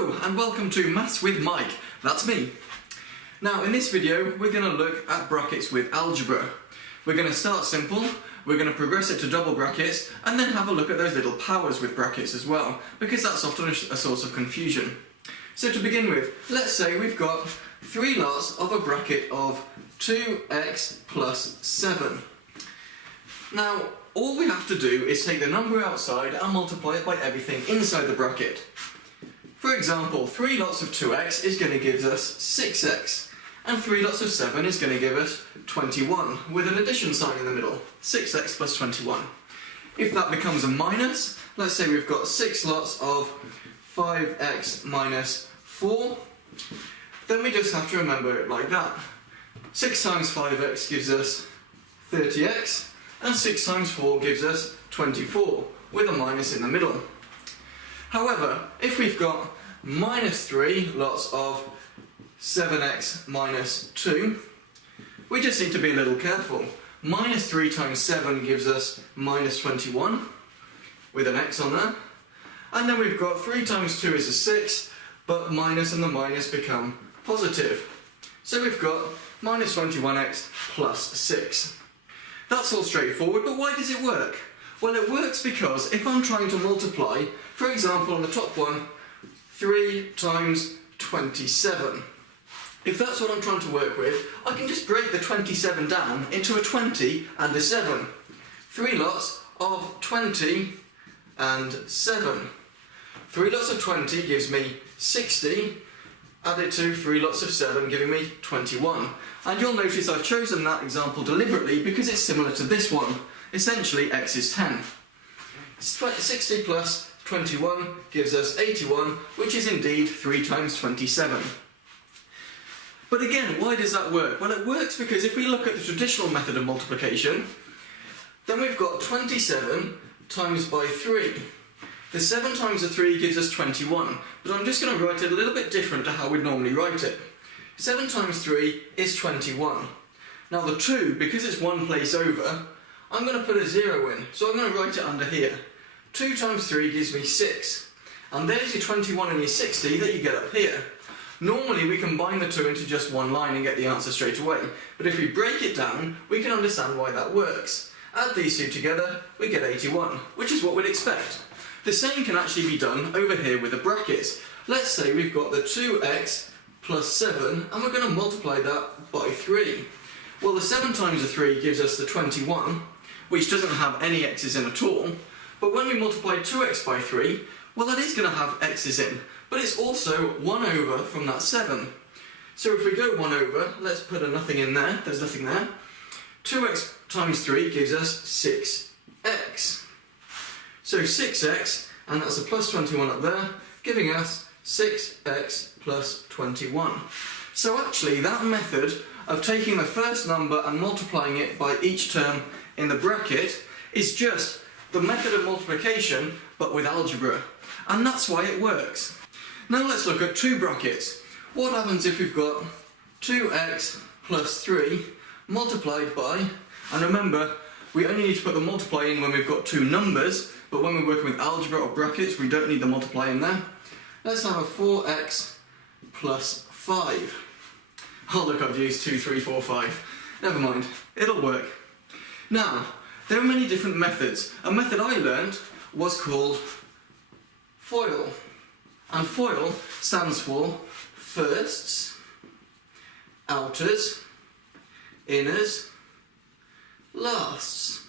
Hello and welcome to Maths with Mike, that's me. Now in this video we're going to look at brackets with algebra. We're going to start simple, we're going to progress it to double brackets and then have a look at those little powers with brackets as well, because that's often a source of confusion. So to begin with, let's say we've got three lots of a bracket of 2x plus 7. Now all we have to do is take the number outside and multiply it by everything inside the bracket. For example, 3 lots of 2x is going to give us 6x, and 3 lots of 7 is going to give us 21, with an addition sign in the middle, 6x plus 21. If that becomes a minus, let's say we've got 6 lots of 5x minus 4, then we just have to remember it like that. 6 times 5x gives us 30x, and 6 times 4 gives us 24, with a minus in the middle. However, if we've got minus 3 lots of 7x minus 2, we just need to be a little careful. Minus 3 times 7 gives us minus 21, with an x on there. And then we've got 3 times 2 is a 6, but minus and the minus become positive. So we've got minus 21x plus 6. That's all straightforward, but why does it work? Well, it works because if I'm trying to multiply, for example on the top one, 3 times 27. If that's what I'm trying to work with, I can just break the 27 down into a 20 and a 7. 3 lots of 20 and 7. 3 lots of 20 gives me 60, added to 3 lots of 7 giving me 21. And you'll notice I've chosen that example deliberately because it's similar to this one. Essentially, x is 10. 60 plus 21 gives us 81, which is indeed 3 times 27. But again, why does that work? Well, it works because if we look at the traditional method of multiplication, then we've got 27 times by 3. The 7 times the 3 gives us 21, but I'm just going to write it a little bit different to how we'd normally write it. 7 times 3 is 21. Now the 2, because it's one place over, I'm going to put a 0 in, so I'm going to write it under here. 2 times 3 gives me 6, and there's your 21 and your 60 that you get up here. Normally we combine the two into just one line and get the answer straight away, but if we break it down, we can understand why that works. Add these two together, we get 81, which is what we'd expect. The same can actually be done over here with the brackets. Let's say we've got the 2x plus 7, and we're going to multiply that by 3. Well, the 7 times the 3 gives us the 21, which doesn't have any x's in at all. But when we multiply 2x by 3, well, that is going to have x's in, but it's also 1 over from that 7. So if we go 1 over, let's put a nothing in there, there's nothing there. 2x times 3 gives us 6x. So 6x, and that's a plus 21 up there, giving us 6x plus 21. So actually, that method of taking the first number and multiplying it by each term in the bracket is just the method of multiplication, but with algebra. And that's why it works. Now let's look at two brackets. What happens if we've got 2x plus 3 multiplied by, and remember, we only need to put the multiply in when we've got two numbers, but when we're working with algebra or brackets, we don't need the multiply in there. Let's have a 4x plus 5. Oh look, I've used 2, 3, 4, 5. Never mind, it'll work. Now, there are many different methods. A method I learned was called FOIL. And FOIL stands for firsts, outers, inners, lasts.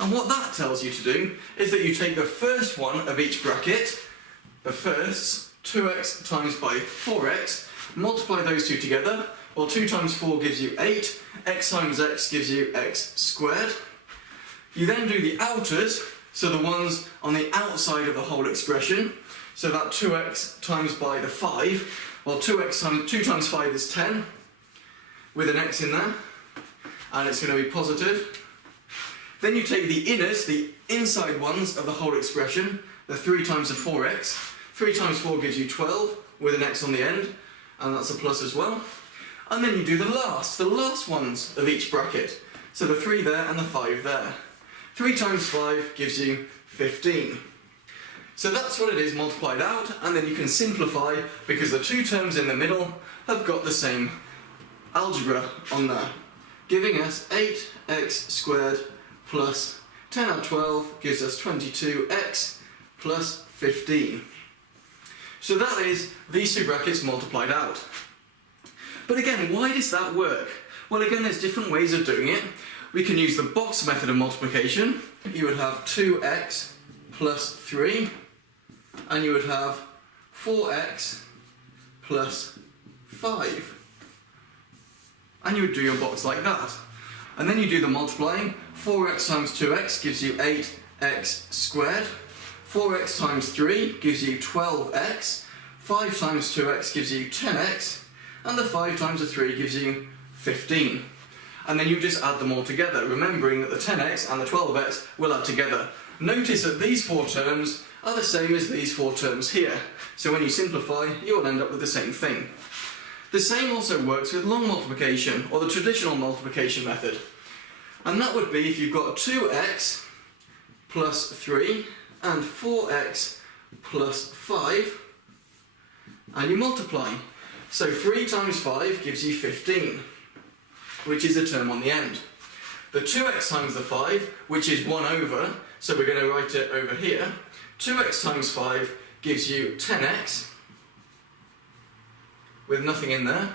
And what that tells you to do is that you take the first one of each bracket, the firsts, 2x times by 4x, multiply those two together. Well, 2 times 4 gives you 8, x times x gives you x squared. You then do the outers, so the ones on the outside of the whole expression. So that 2x times by the 5, well 2 times 5 is 10, with an x in there, and it's going to be positive. Then you take the inners, the inside ones of the whole expression, the 3 times the 4x. 3 times 4 gives you 12, with an x on the end, and that's a plus as well. And then you do the last ones of each bracket. So the 3 there and the 5 there. 3 times 5 gives you 15. So that's what it is multiplied out, and then you can simplify because the two terms in the middle have got the same algebra on there, giving us 8x squared plus 10 add 12 gives us 22x plus 15. So that is these two brackets multiplied out. But again, why does that work? Well, again, there's different ways of doing it. We can use the box method of multiplication. You would have 2x plus 3, and you would have 4x plus 5. And you would do your box like that. And then you do the multiplying. 4x times 2x gives you 8x squared. 4x times 3 gives you 12x. 5 times 2x gives you 10x. And the 5 times the 3 gives you 15. And then you just add them all together, remembering that the 10x and the 12x will add together. Notice that these four terms are the same as these four terms here. So when you simplify, you will end up with the same thing. The same also works with long multiplication, or the traditional multiplication method. And that would be if you've got 2x plus 3 and 4x plus 5, and you multiply. So 3 times 5 gives you 15, which is a term on the end. The 2x times the 5, which is 1 over, so we're going to write it over here. 2x times 5 gives you 10x, with nothing in there.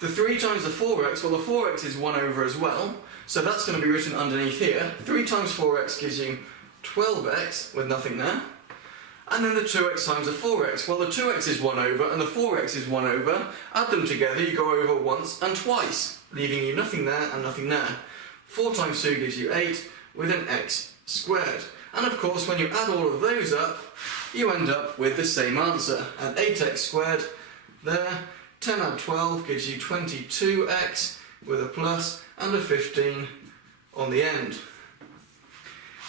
The 3 times the 4x, well, the 4x is 1 over as well, so that's going to be written underneath here. 3 times 4x gives you 12x, with nothing there. And then the 2x times the 4x, well, the 2x is 1 over and the 4x is 1 over. Add them together, you go over once and twice, leaving you nothing there and nothing there. 4 times 2 gives you 8, with an x squared. And of course, when you add all of those up, you end up with the same answer, an 8x squared there. 10 add 12 gives you 22x, with a plus and a 15 on the end.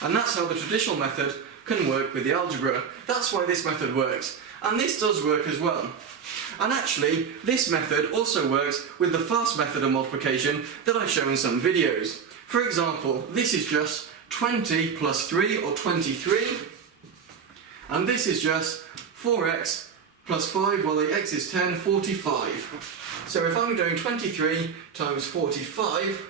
And that's how the traditional method can work with the algebra. That's why this method works. And this does work as well. And actually, this method also works with the fast method of multiplication that I show in some videos. For example, this is just 20 plus 3, or 23. And this is just 4x plus 5, well, the x is 10, 45. So if I'm doing 23 times 45,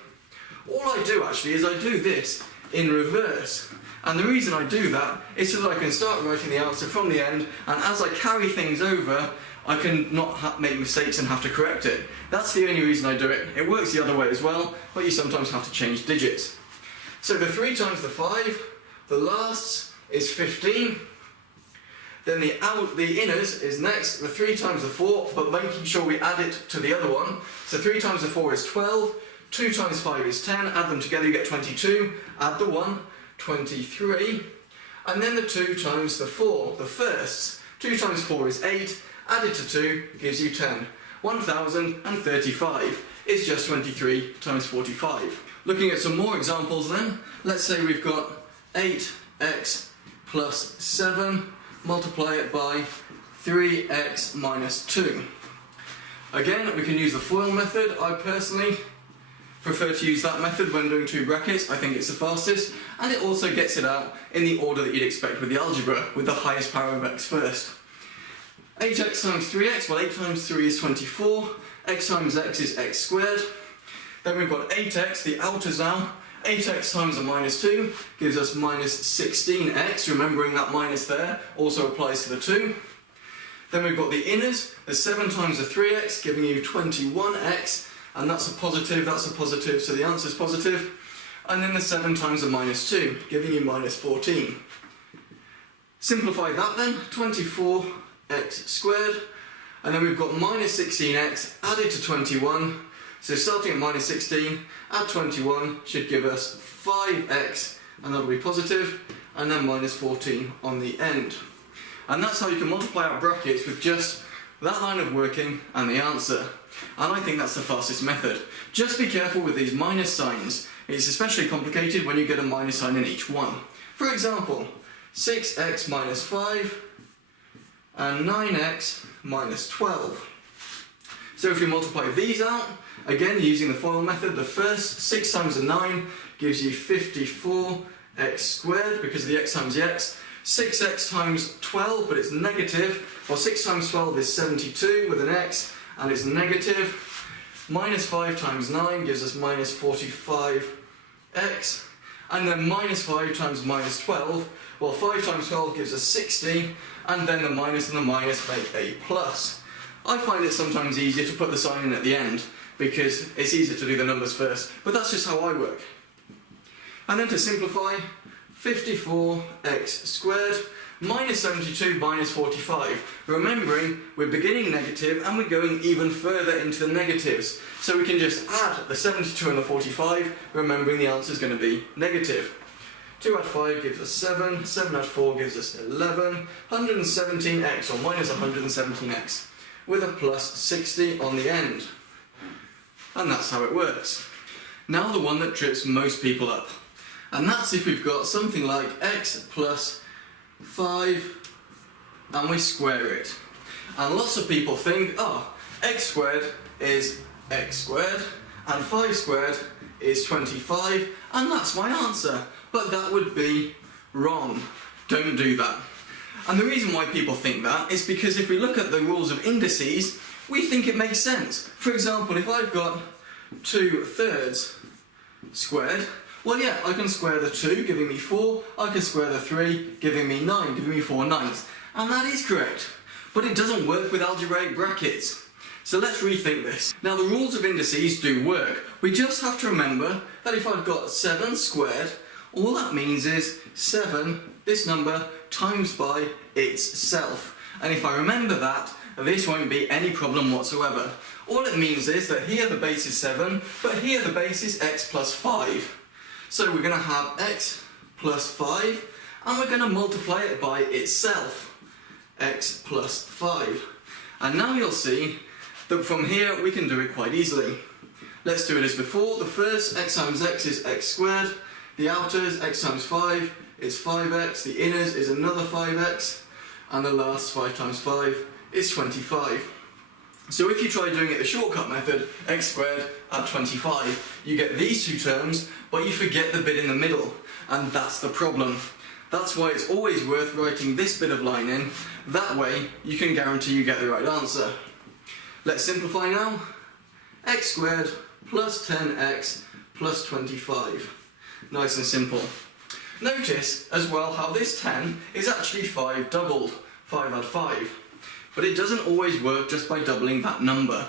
all I do actually is I do this in reverse. And the reason I do that is so that I can start writing the answer from the end, and as I carry things over, I can not make mistakes and have to correct it. That's the only reason I do it. It works the other way as well, but you sometimes have to change digits. So the 3 times the 5, the last is 15. Then the inners is next, the 3 times the 4, but making sure we add it to the other one. So 3 times the 4 is 12, 2 times 5 is 10, add them together you get 22, add the 1, 23, and then the 2 times the 4, the firsts. 2 times 4 is 8, added to 2 gives you 10. 1035 is just 23 times 45. Looking at some more examples then, let's say we've got 8x plus 7, multiply it by 3x minus 2. Again, we can use the FOIL method. I personally prefer to use that method when doing two brackets. I think it's the fastest, and it also gets it out in the order that you'd expect with the algebra, with the highest power of x first. 8x times 3x, well, 8 times 3 is 24, x times x is x squared. Then we've got 8x, the outers now. 8x times a minus 2 gives us minus 16x, remembering that minus there also applies to the 2. Then we've got the inners, the 7 times the 3x, giving you 21x, and that's a positive, so the answer is positive. And then the 7 times the minus 2, giving you minus 14. Simplify that then, 24x squared, and then we've got minus 16x added to 21, so starting at minus 16, add 21 should give us 5x, and that'll be positive, and then minus 14 on the end. And that's how you can multiply out brackets with just that line of working and the answer. And I think that's the fastest method. Just be careful with these minus signs. It's especially complicated when you get a minus sign in each one. For example, 6x minus 5 and 9x minus 12. So if we multiply these out, again using the FOIL method, the first 6 times the 9 gives you 54x squared because of the x times the x. 6x times 12, but it's negative. Well, 6 times 12 is 72 with an x, and it's negative. Minus 5 times 9 gives us minus 45x. And then minus 5 times minus 12, well, 5 times 12 gives us 60, and then the minus and the minus make a plus. I find it sometimes easier to put the sign in at the end, because it's easier to do the numbers first, but that's just how I work. And then to simplify, 54x squared minus 72 minus 45. Remembering, we're beginning negative and we're going even further into the negatives. So we can just add the 72 and the 45, remembering the answer is going to be negative. 2 add 5 gives us 7, 7 add 4 gives us 11, 117x or minus 117x, with a plus 60 on the end. And that's how it works. Now the one that trips most people up. And that's if we've got something like x plus 5 and we square it. And lots of people think, oh, x squared is x squared and 5 squared is 25 and that's my answer. But that would be wrong. Don't do that. And the reason why people think that is because if we look at the rules of indices, we think it makes sense. For example, if I've got 2/3 squared, well, yeah, I can square the 2, giving me 4, I can square the 3, giving me 9, giving me 4/9. And that is correct. But it doesn't work with algebraic brackets. So let's rethink this. Now, the rules of indices do work. We just have to remember that if I've got 7 squared, all that means is 7, this number, times by itself. And if I remember that, this won't be any problem whatsoever. All it means is that here the base is 7, but here the base is x plus 5. So we're going to have x plus 5, and we're going to multiply it by itself, x plus 5. And now you'll see that from here we can do it quite easily. Let's do it as before. The first, x times x is x squared. The outers, x times 5 is 5x. The inners is another 5x. And the last, 5 times 5 is 25. So if you try doing it the shortcut method, x squared add 25, you get these two terms, but you forget the bit in the middle, and that's the problem. That's why it's always worth writing this bit of line in, that way you can guarantee you get the right answer. Let's simplify now. X squared plus 10x plus 25. Nice and simple. Notice as well how this 10 is actually 5 doubled, 5 add 5. But it doesn't always work just by doubling that number.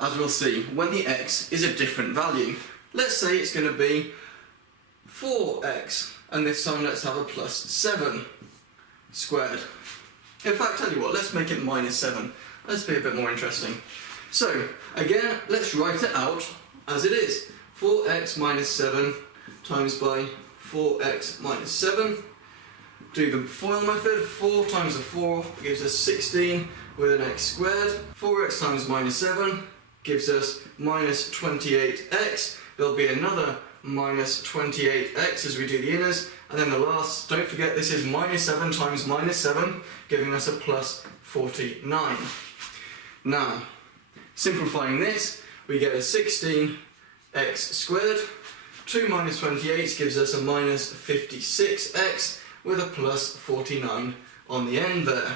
As we'll see, when the x is a different value. Let's say it's going to be 4x, and this time let's have a plus 7 squared. In fact, tell you what, let's make it minus 7. Let's be a bit more interesting. So, again, let's write it out as it is. 4x minus 7 times by 4x minus 7. Do the FOIL method. 4 times a 4 gives us 16 with an x squared. 4x times minus 7 gives us minus 28x. There'll be another minus 28x as we do the inners. And then the last, don't forget this is minus 7 times minus 7, giving us a plus 49. Now, simplifying this, we get a 16x squared. 2 minus 28 gives us a minus 56x. With a plus 49 on the end there.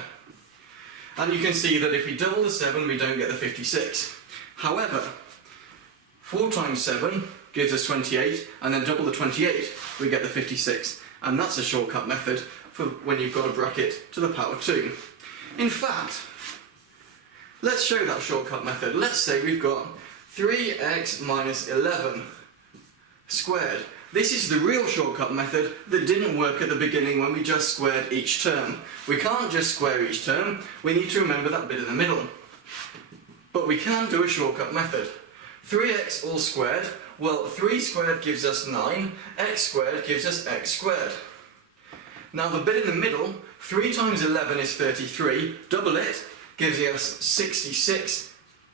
And you can see that if we double the 7, we don't get the 56. However, 4 times 7 gives us 28, and then double the 28, we get the 56. And that's a shortcut method for when you've got a bracket to the power 2. In fact, let's show that shortcut method. Let's say we've got 3x minus 11 squared. This is the real shortcut method that didn't work at the beginning when we just squared each term. We can't just square each term, we need to remember that bit in the middle. But we can do a shortcut method. 3x all squared, well 3 squared gives us 9, x squared gives us x squared. Now the bit in the middle, 3 times 11 is 33, double it, gives us 66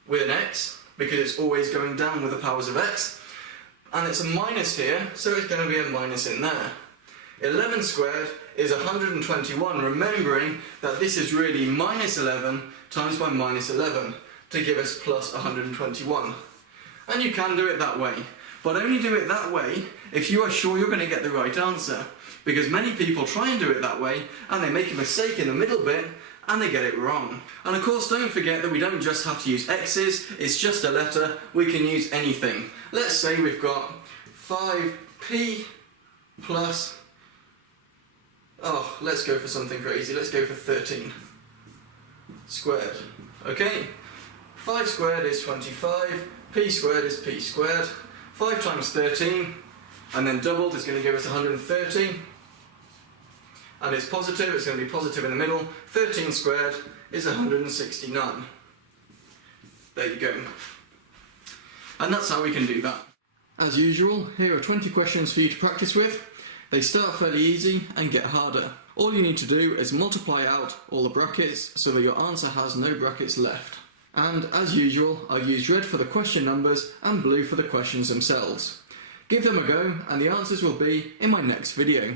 with an x, because it's always going down with the powers of x. And it's a minus here, so it's going to be a minus in there. 11 squared is 121, remembering that this is really minus 11 times by minus 11 to give us plus 121. And you can do it that way. But only do it that way if you are sure you're going to get the right answer. Because many people try and do it that way, and they make a mistake in the middle bit, and they get it wrong. And of course, don't forget that we don't just have to use x's, it's just a letter, we can use anything. Let's say we've got 5p plus, let's go for something crazy, let's go for 13 squared. Okay, 5 squared is 25, p squared is p squared, 5 times 13, and then doubled is going to give us 130, and it's positive, it's going to be positive in the middle, 13 squared is 169. There you go. And that's how we can do that. As usual, here are 20 questions for you to practice with. They start fairly easy and get harder. All you need to do is multiply out all the brackets so that your answer has no brackets left. And as usual, I'll use red for the question numbers and blue for the questions themselves. Give them a go and the answers will be in my next video.